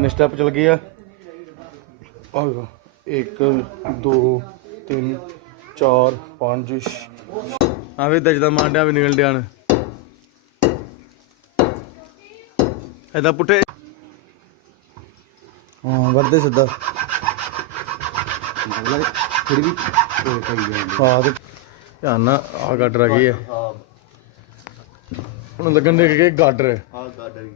ਕਿੰਨੇ ਸਟੈਪ ਚੱਲ ਗਏ ਆ। ਆਹ 1 2 3 4 5 ਆਵੇ ਦਜਦਾ ਮਾਂਡਿਆ ਵੀ ਨਿਕਲ ਡਿਆਣ ਇਹਦਾ ਪੁੱਠੇ। ਹਾਂ ਵੱਧਦੇ ਸਿੱਧਾ। ਥੋੜੀ ਵੀ ਕੋਲ ਪਾਈ ਜਾਂਦੀ। ਹਾਂ ਤੇ ਧਿਆਨ ਨਾਲ ਆ ਗਾਡਰ ਆ ਗਈ ਹੈ ਹਾਂ। ਹੁਣ ਲੱਗਣ ਦੇ ਕਿ ਗਾਡਰ ਹੈ ਹਾਂ ਗਾਡਰ ਹੀ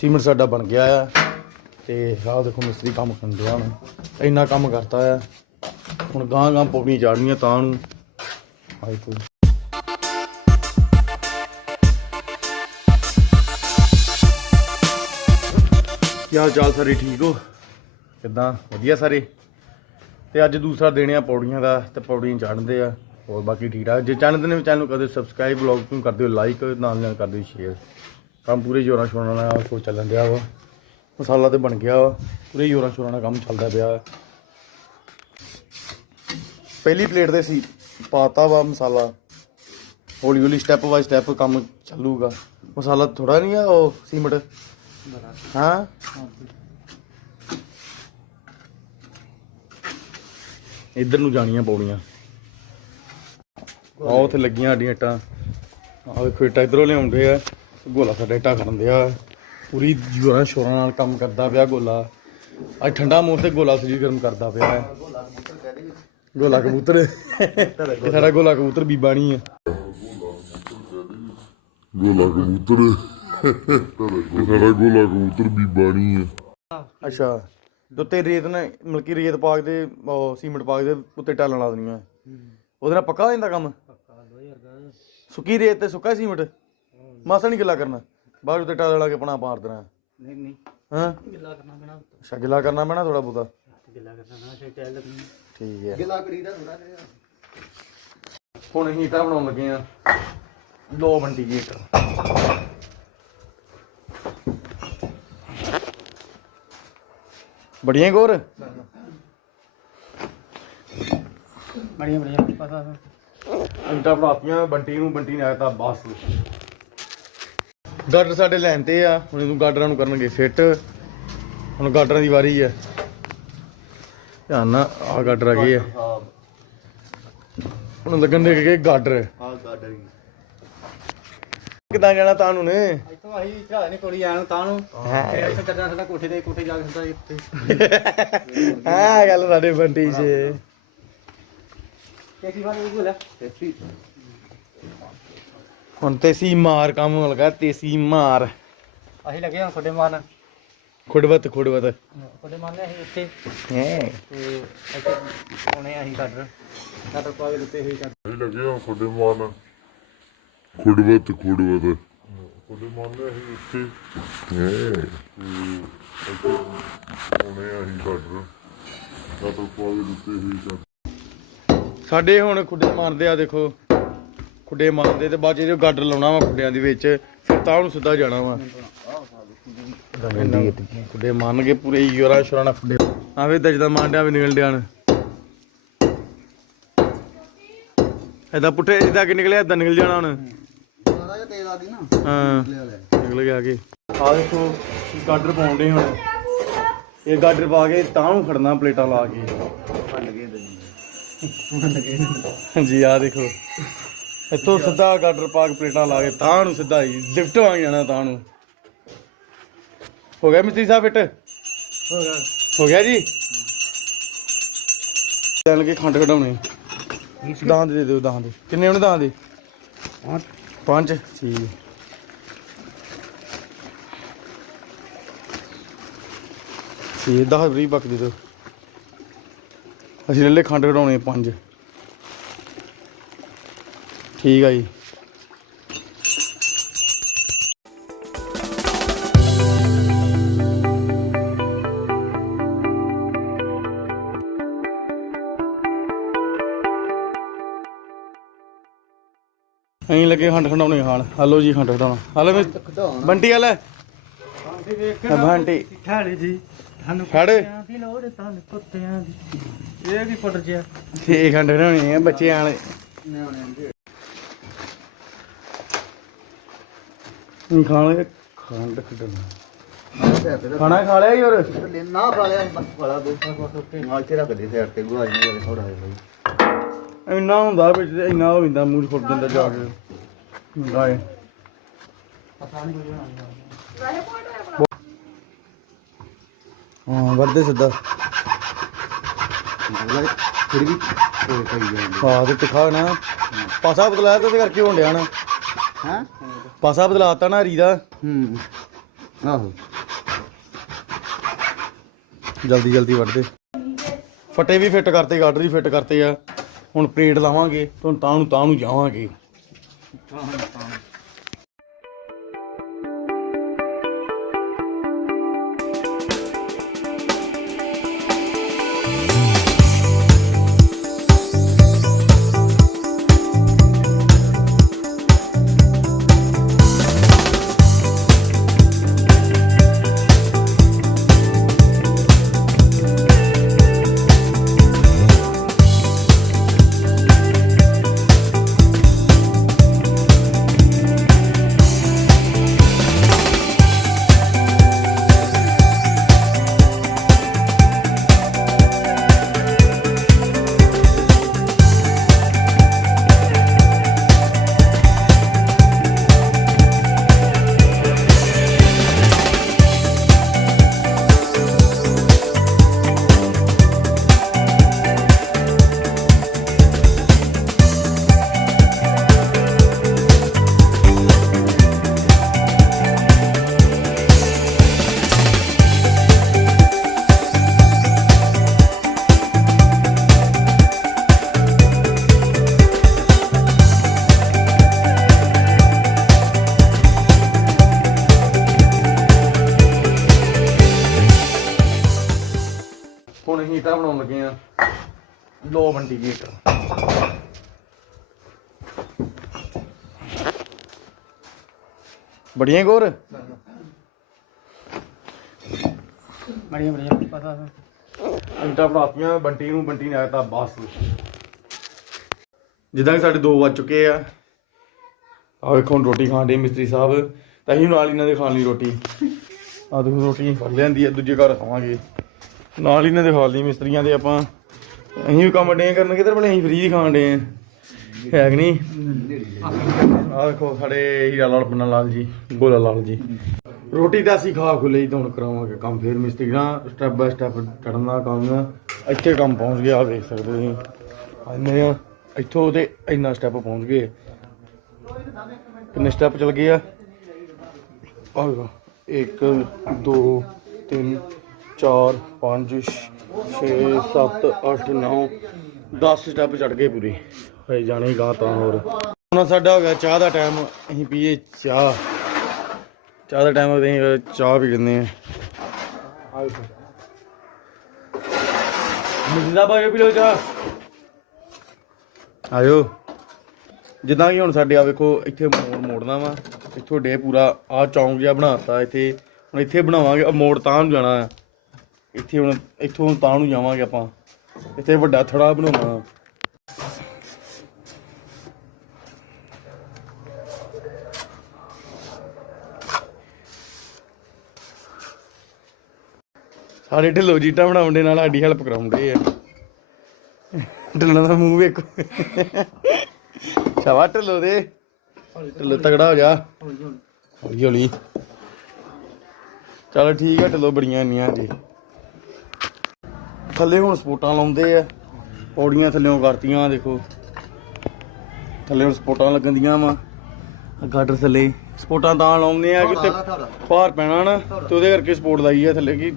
ਸੀਮੈਂਟ ਸਾਡਾ ਬਣ ਗਿਆ ਆ ਤੇ ਆਹ ਦੇਖੋ ਮਿਸਤਰੀ ਕੰਮ ਕਰਨ ਡਿਆ ਹੁਣ ਇੰਨਾ ਕੰਮ ਕਰਤਾ ਆ। ਹੁਣ ਗਾਂ ਗਾਂ ਪੌੜੀਆਂ ਚਾੜਨੀਆਂ ਤਾਂ ਨੂੰ। ਆਈ ਤੂੰ ਕੀ ਹਾਲ ਚਾਲ ਸਾਰੇ, ਠੀਕ ਹੋ? ਕਿੱਦਾਂ? ਵਧੀਆ ਸਾਰੇ? ਤੇ ਅੱਜ ਦੂਸਰਾ ਦਿਨ ਆ ਪੌੜੀਆਂ ਦਾ ਤੇ ਪੌੜੀਆਂ ਚੜ੍ਹਦੇ ਆ। ਹੋਰ ਬਾਕੀ ਠੀਕ ਠਾਕ। ਜੇ ਚੈਨਲ ਦੇ ਨੇ ਚੈਨਲ ਨੂੰ ਦਿਓ ਸਬਸਕ੍ਰਾਈਬ ਬਲੌਗ ਨੂੰ ਕਰ ਦਿਓ ਲਾਈਕ ਨਾਲ ਨਾਲ ਕਰ ਦਿਓ ਸ਼ੇਅਰ ਕੰਮ ਪੂਰੇ ਜੋਰਾਂ ਸ਼ੋਰਾਂ ਨਾਲ ਕੋ ਚੱਲਣ ਦਿਆ ਵਾ। ਮਸਾਲਾ ਤੇ ਬਣ ਗਿਆ ਵਾ। ਪੂਰੇ ਜੋਰਾਂ ਸ਼ੋਰਾਂ ਨਾਲ ਕੰਮ ਚੱਲਦਾ ਪਿਆ। ਵਾ। ਪਹਿਲੀ ਪਲੇਟ ਤੇ ਸੀ, ਪਾਤਾ ਵਾ ਮਸਾਲਾ। ਹੌਲੀ ਹੌਲੀ ਸਟੈਪ ਬਾਈ ਸਟੈਪ ਕੰਮ ਚੱਲੂਗਾ। ਮਸਾਲਾ ਥੋੜਾ ਨਹੀਂ ਆ ਉਹ ਸੀਮਟ? ਹਾਂ? ਇੱਧਰ ਨੂੰ ਜਾਣੀਆਂ ਪੌੜੀਆਂ। ਆਹ ਉੱਥੇ ਲੱਗੀਆਂ ਸਾਡੀਆਂ ਇੱਟਾਂ। ਆਹ ਵੇਖੋ ਇੱਟਾਂ ਇੱਧਰੋਂ ਲਿਆਉਂਦੇ ਆ। ਗੋਲਾ ਸਾਡਾ ਕਰਨ ਦਿਆ। ਪੂਰੀ ਜੋਰਾਂ ਸ਼ੋਰਾਂ ਨਾਲ ਕੰਮ ਕਰਦਾ ਪਿਆ ਗੋਲਾ। ਅੱਜ ਠੰਡਾ ਮੌਸਮ ਤੇ ਗੋਲਾ ਸਰੀਰ ਗਰਮ ਕਰਦਾ ਪਿਆ। ਹੈ ਗੋਲਾ ਕਬੂਤਰ ਇਹ ਸਾਡਾ ਗੋਲਾ ਕਬੂਤਰ ਬੀਬਾ ਨਹੀਂ ਹੈ। ਗੋਲਾ ਕਬੂਤਰ ਸਾਡਾ ਗੋਲਾ ਕਬੂਤਰ ਬੀਬਾ ਨਹੀਂ ਹੈ। ਅੱਛਾ। ਉੱਤੇ ਰੇਤ ਨੇ ਮਲਕੀ ਰੇਤ ਪਾ ਕੇ ਤੇ ਉਹ ਸੀਮੈਂਟ ਪਾ ਕੇ ਤੇ ਉੱਤੇ ਟਾਲਾਂ ਲਾ ਦੇਣੀਆਂ। ਉਹਦੇ ਨਾਲ ਪੱਕਾ ਹੋ ਜਾਂਦਾ ਕੰਮ? ਸੁੱਕੀ ਰੇਤ ਤੇ ਸੁੱਕਾ ਸੀਮੈਂਟ? ਮਾਸਾ ਨਹੀਂ ਗਿੱਲਾ ਕਰਨਾ। ਬਾਅਦ ਉੱਤੇ ਟਾਲਾਂ ਲਾ ਕੇ ਪਣਾ ਮਾਰ ਦੇਣਾ। ਨਹੀਂ ਨਹੀਂ। ਹਾਂ? ਗਿੱਲਾ ਕਰਨਾ ਪੈਣਾ ਅੱਛਾ ਗਿੱਲਾ ਕਰਨਾ ਪੈਣਾ ਥੋੜਾ ਬਹੁਤਾ। ਗਿੱਲਾ ਕਰਨਾ ਪੈਣਾ ਫਿਰ ਟੈਲ ਲੱਗਣੀ। ਠੀਕ ਹੈ। ਗਿੱਲਾ ਕਰੀਦਾ ਥੋੜਾ ਜਿਹਾ। ਹੁਣ ਅਸੀਂ ਇੱਟਾਂ ਬਣਾਉਣ ਲੱਗੇ ਆ ਲੋ ਬੰਟੀ ਜੀ ਇੱਟ ਬੜੀਆਂ ਗੋਰ? ਬੜੀਆਂ ਬੜੀਆਂ। ਪਤਾ ਇੰਟਾ ਬਣਾਤੀਆਂ ਬੰਟੀ ਨੂੰ ਬੰਟੀ ਨੇ ਆਇਆ ਬਸ। ਗਾਡਰ ਸਾਡੇ ਲੈਣ ਤੇ ਆ। ਹੁਣ ਇਹਨੂੰ ਗਾਡਰਾਂ ਨੂੰ ਕਰਨਗੇ ਫਿੱਟ। ਹੁਣ ਗਾਡਰਾਂ ਦੀ ਵਾਰੀ ਆ। ਧਿਆਨ ਨਾਲ ਆ ਗਾਡਰ ਆ ਗਏ ਆ। ਹੁਣ ਲੱਗਣ ਦੇ ਕਿ ਗਾਡਰ ਹਾਂ ਗਾਡਰ ਹੀ ਕਿਦਾਂ ਜਾਣਾ ਤੁਹਾਨੂੰ ਨੇ? ਇੱਥੋਂ ਅਸੀਂ ਝਾੜ ਨਹੀਂ ਕੋਲੀ ਆਣ ਤਾਂ ਨੂੰ ਫਿਰ ਇੱਥੇ ਕਰਨਾ ਸਾਡਾ ਕੋਠੇ ਦੇ ਕੋਠੇ ਜਾ ਕੇ ਸਿੱਧਾ ਇੱਥੇ ਆ ਗੱਲ ਸਾਡੇ ਬੰਟੀ 'ਚ। ਕਿਹਦੀ ਵਾਰ ਟੈਕਸੀ ਹੁਣ ਤੇਸੀ ਮਾਰ ਕੰਮ ਲਗਾ ਤੇਸੀ ਮਾਰ। ਅਸੀਂ ਲੱਗੇ ਹਾਂ ਤੁਹਾਡੇ ਮਾਰਨ। ਖੁੜਵਤ ਖੁੜਵਤ। ਤੁਹਾਡੇ ਮਾਰਨੇ ਅਸੀਂ ਇੱਥੇ ਹੈ? ਤੇ ਇੱਥੇ ਆਉਣੇ ਅਸੀਂ ਗਾਡਰ ਗਾਡਰ ਪਾ ਕੇ ਦਿੱਤੇ ਹੋਏ ਗਾਡਰ ਇਹ ਲੱਗੇ ਆ ਤੁਹਾਡੇ ਮਨ ਖੁੜਵਤ ਖੁੜਵਤ। ਤੁਹਾਡੇ ਮਨ ਨੇ ਅਸੀਂ ਇੱਥੇ ਹੈ ਉਹਨੇ ਅਸੀਂ ਗਾਡਰ ਗਾਡਰ ਪਾ ਕੇ ਦਿੱਤੇ ਹੋਈ ਚੱਲ ਸਾਡੇ ਹੁਣ ਖੁੱਡੇ ਮਾਰਦੇ ਆ ਦੇਖੋ। ਖੁੱਡੇ ਮਾਰਦੇ ਤੇ ਬਾਅਦ ਚ ਇਹਦੇ ਗਾਡਰ ਲਾਉਣਾ ਵਾ ਖੁੱਡਿਆਂ ਦੇ ਵਿੱਚ ਫਿਰ ਤਾਂ ਉਹਨੂੰ ਸਿੱਧਾ ਜਾਣਾ ਵਾ। ਖੁੱਡੇ ਮੰਨ ਕੇ ਪੂਰੇ ਯੋਰਾ ਸ਼ੋਰਾ ਖੁੱਡੇ। ਆਵੇ ਦਜਦਾ ਮਾਂਡਿਆ ਵੀ ਨਿਕਲ ਡਿਆਣ ਇਹਦਾ ਪੁੱਠੇ ਇਹਦਾ ਕਿ ਨਿਕਲਿਆ ਏਦਾਂ ਨਿਕਲ ਜਾਣਾ ਹੁਣ। ਥੋੜਾ ਜਿਹਾ ਤੇਲ ਆ ਗਈ ਨਾ ਹਾਂ ਲੈ ਲੈ ਨਿਕਲ ਗਿਆ ਅੱਗੇ। ਆ ਦੇਖੋ ਗਾਡਰ ਪਾਉਂਦੇ ਹੁਣ। ਇਹ ਗਾਡਰ ਪਾ ਕੇ ਤਾਂ ਨੂੰ ਖੜਨਾ ਪਲੇਟਾਂ ਲਾ ਕੇ। ਫੰਡ ਹਾਂਜੀ ਆ ਦੇਖੋ। ਇੱਥੋਂ ਸਿੱਧਾ ਗਾਡਰ ਪਾ ਕੇ ਪਲੇਟਾਂ ਲਾ ਕੇ ਤਾਂ ਨੂੰ ਸਿੱਧਾ ਹੀ ਲਿਫਟ ਵਾਂਗ ਜਾਣਾ ਤਾਂ ਨੂੰ। ਹੋ ਗਿਆ ਮਿਸਤਰੀ ਸਾਹਿਬ ਫਿੱਟ ਹੋ ਗਿਆ। ਹੋ ਗਿਆ ਜੀ? ਲੈਣ ਕੇ ਖੰਡ ਕਢਾਉਣੇ। ਦਾਂ ਦੇ ਦਿਓ ਦਾਂ ਦੇ। ਕਿੰਨੇ ਉਹਨੇ ਦਾਂ ਦੇ? ਹਾਂ ਪੰਜ। ਠੀਕ। ਠੀਕ 10 ਵੀਹ ਬੱਕ ਦੇ ਦਿਓ। ਅਸੀਂ ਲੈ ਲੈ ਖੰਡ ਕਢਾਉਣੇ ਪੰਜ। ਠੀਕ ਆ ਜੀ। ਅਸੀਂ ਲੱਗੇ ਖੰਡ ਖੰਡਾਉਣੇ ਖਾਣ ਹਲੋ ਜੀ ਖੰਡ ਖੰਡਾਉਣਾ। ਹਲੋ ਮੈਂ ਬੰਟੀ ਵਾਲਾ ਬੰਟੀ। ਠਾੜੀ ਜੀ। ਸਾਨੂੰ ਫੜ। ਦੀ ਲੋੜ ਤੁਹਾਨੂੰ ਕੁੱਤਿਆਂ ਦੀ। ਇਹ ਵੀ ਫੁੱਟ ਜਿਆ। ਠੀਕ ਖੰਡ ਖੰਡਾਉਣੇ ਆ ਬੱਚਿਆਂ ਵਾਲੇ। ਨਿਆਣਿਆਂ ਦੇ ਅਸੀਂ ਖਾਣਗੇ ਖੰਡ ਖੰਡਾਉਣਾ ਖਾਣਾ ਖਾ ਲਿਆ ਯਾਰ ਨਾ ਵਾਲਾ ਦੋਸਤਾਂ ਕੋਲ ਉੱਤੇ ਨਾਲ ਤੇ ਰੱਖ ਦੇ ਸਾਈਡ ਤੇ ਨਹੀਂ ਕਰੇ ਥੋੜਾ ਜਿਹਾ ਇੰਨਾ ਹੁੰਦਾ ਵਿੱਚ ਤੇ ਇੰਨਾ ਹੋ ਜਾਂਦਾ ਮੂੰਹ ਫੁੱਟ ਜਾਂਦਾ ਜਾ ਕੇ। ਹੁੰਦਾ ਏ। ਨਹੀਂ ਹਾਂ ਵਰਦੇ ਸਿੱਧਾ। ਫਿਰ ਵੀ ਕੋਈ ਕਈ ਹਾਂ ਤੇ ਤਿਖਾ ਨਾ ਪਾਸਾ ਬਦਲਾਇਆ ਤੇ ਕਰਕੇ ਹੋਣ ਡਿਆ ਨਾ। ਹਾਂ? ਪਾਸਾ ਬਦਲਾਤਾ ਨਾ ਹਰੀ ਦਾ। ਹੂੰ। ਆਹੋ। ਜਲਦੀ ਜਲਦੀ ਵੱਢਦੇ ਫੱਟੇ ਵੀ ਫਿੱਟ ਕਰਤੇ ਗਾਡਰ ਵੀ ਫਿੱਟ ਕਰਤੇ ਆ। ਹੁਣ ਪਲੇਟ ਲਾਵਾਂਗੇ ਤੇ ਹੁਣ ਤਾਂ ਨੂੰ ਤਾਂ ਨੂੰ ਜਾਵਾਂਗੇ। ਹੁਣ ਲੱਗੇ ਆ। ਲੋ ਇੱਟ ਬੜੀਆਂ ਗੋਰ? ਬੜੀਆਂ ਬੜੀਆਂ ਪਤਾ ਇੱਟਾਂ ਬਣਾਤੀਆਂ ਬੰਟੀ ਨੂੰ ਬੰਟੀ ਨੇ ਆਇਆ ਬਸ। ਜਿੱਦਾਂ ਕਿ ਸਾਡੇ 2 ਵੱਜ ਚੁੱਕੇ ਆ। ਆ ਵੇਖੋ ਹੁਣ ਰੋਟੀ ਖਾਣ ਦੇ ਮਿਸਤਰੀ ਸਾਹਿਬ। ਤਾਂ ਅਸੀਂ ਨਾਲ ਇਹਨਾਂ ਦੇ ਖਾਣ ਲਈ ਰੋਟੀ। ਆ ਦੇਖੋ ਰੋਟੀ। ਫੜ ਲਿਆਂਦੀ ਆ ਦੂਜੇ ਘਰ ਖਾਵਾਂਗੇ। ਨਾਲ ਹੀ ਇਹਨਾਂ ਦਿਖਾ ਲਈ ਮਿਸਤਰੀਆਂ ਦੇ ਆਪਾਂ, ਅਸੀਂ ਵੀ ਕੰਮ ਡੇ ਕਰਨ, ਕਿਧਰ ਬਣੇ ਅਸੀਂ ਫਰੀ ਖਾਣ ਡੇ ਆ। ਹੈ ਕਿ ਨਹੀਂ? ਆ ਦੇਖੋ ਸਾਡੇ ਹੀਰਾ ਲਾਲ, ਪੰਨਾ ਲਾਲ ਜੀ, ਗੋਲਾ ਲਾਲ ਜੀ। ਰੋਟੀ ਤਾਂ ਅਸੀਂ ਖਾ ਖੁ ਲਈ ਹੁਣ ਕਰਾਵਾਂਗੇ ਕੰਮ ਫੇਰ ਮਿਸਤਰੀ ਨਾਲ ਸਟੈਪ ਬਾਏ ਸਟੈਪ ਚੜਨ ਦਾ ਕੰਮ। ਇੱਥੇ ਕੰਮ ਪਹੁੰਚ ਗਿਆ ਵੇਖ ਸਕਦੇ ਤੁਸੀਂ। ਆਨੇ ਆ, ਇੱਥੋਂ ਤੇ ਇੰਨਾ ਸਟੈਪ ਪਹੁੰਚ ਗਏ। ਕਿੰਨੇ ਸਟੈਪ ਚੱਲ ਗਏ ਆ? ਆ ਵੇਖੋ 1 2 3 4 5 6 7 8 9 10 ਸਟੈਪ ਚੜ ਗਏ ਪੂਰੇ। ਹੋਏ ਜਾਣੇ ਗਾ ਤਾਂ ਹੋਰ। ਹੁਣ ਸਾਡਾ ਹੋ ਗਿਆ ਚਾਹ ਦਾ ਟਾਈਮ ਅਸੀਂ ਪੀਏ ਚਾਹ। ਚਾਹ ਦਾ ਟਾਈਮ ਅਸੀਂ ਚਾਹ ਪੀ ਲੈਂਦੇ ਆ ਮਿੰਦਾ ਬਾਇਓ ਪੀ ਲਓ ਚਾਹ। ਆਇਓ। ਜਿੱਦਾਂ ਕਿ ਹੁਣ ਸਾਡੇ ਆ ਵੇਖੋ, ਇੱਥੇ ਮੋੜ ਮੋੜਨਾ ਵਾ। ਇੱਥੋਂ ਡੇ ਪੂਰਾ ਆ ਚੌਂਕ ਜਿਹਾ ਬਣਾਤਾ ਇੱਥੇ। ਹੁਣ ਇੱਥੇ ਬਣਾਵਾਂਗੇ ਮੋੜ ਤਾਂ ਨੂੰ ਜਾਣਾ। ਆ ਇੱਥੇ ਹੁਣ, ਇੱਥੋਂ ਤਾਂ ਨੂੰ ਜਾਵਾਂਗੇ ਆਪਾਂ। ਇੱਥੇ ਵੱਡਾ ਥੜਾ ਬਣਾਉਣਾ। ਸਾਡੇ ਢਿੱਲੋ ਜੀਟਾ ਬਣਾਉਂਦੇ ਨਾਲ ਸਾਡੀ ਹੈਲਪ ਕਰਾਉਂਦੇ ਆ। ਢਿੱਲੋਂ ਦਾ ਮੂੰਹ ਵੇਖੋ। ਸ਼ਾਵਾ ਢਿੱਲੋ ਦੇ। ਢਿੱਲੋ ਤਗੜਾ ਹੋ ਜਾ। ਹੌਲੀ ਹੌਲੀ ਚਲੋ ਠੀਕ ਹੈ ਢਿੱਲੋ ਬੜੀਆਂ ਇੰਨੀਆਂ ਜੀ ਥੱਲੇ ਹੁਣ ਸਪੋਟਾਂ ਲਾਉਂਦੇ ਆ। ਪੌੜੀਆਂ ਥੱਲੇੋਂ ਕਰਤੀਆਂ ਦੇਖੋ। ਥੱਲੇ ਹੁਣ ਸਪੋਟਾਂ ਲੱਗਣ ਦੀਆਂ ਵਾ। ਗਾਡਰ ਥੱਲੇ। ਸਪੋਟਾਂ ਤਾਂ ਲਾਉਂਦੇ ਆ ਕਿ ਤੇ ਭਾਰ ਪੈਣਾ ਨਾ ਤੇ ਉਹਦੇ ਕਰਕੇ ਸਪੋਰਟ ਲਾਈ ਆ ਥੱਲੇ ਕਿ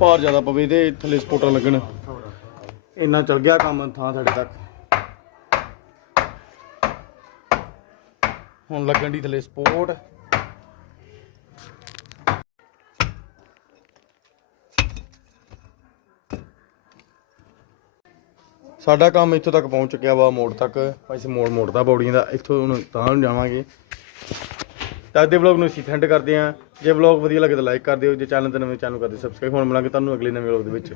ਭਾਰ ਜ਼ਿਆਦਾ ਪਵੇ ਤੇ ਥੱਲੇ ਸਪੋਰਟਾਂ ਲੱਗਣ। ਇੰਨਾ ਚੱਲ ਗਿਆ ਕੰਮ ਥਾਂ ਸਾਡੇ ਤੱਕ। ਹੁਣ ਲੱਗਣ ਦੀ ਥੱਲੇ ਸਪੋਰਟ ਸਾਡਾ ਕੰਮ ਇੱਥੋਂ ਤੱਕ ਪਹੁੰਚ ਚੁੱਕਿਆ ਵਾ ਮੋੜ ਤੱਕ। ਅਸੀਂ ਮੋੜ ਮੋੜਦਾ ਬੌੜੀਆਂ ਦਾ, ਇੱਥੋਂ ਹੁਣ ਤਾਂ ਨੂੰ ਜਾਵਾਂਗੇ। ਤਾਂ ਅੱਜ ਦੇ ਵਲੌਗ ਨੂੰ ਅਸੀਂ ਸੈਂਡ ਕਰਦੇ ਹਾਂ। ਜੇ ਵਲੌਗ ਵਧੀਆ ਲੱਗੇ ਤਾਂ ਲਾਈਕ ਕਰ ਦਿਓ, ਜੇ ਚੈਨਲ ਤੇ ਨਵੇਂ ਚੈਨਲ ਕਰਦੇ ਸਬਸਕ੍ਰਾਈਬ ਹੋਣ ਮਿਲਾਂਗੇ ਤੁਹਾਨੂੰ ਅਗਲੇ ਨਵੇਂ ਵਲੌਗ ਦੇ ਵਿੱਚ।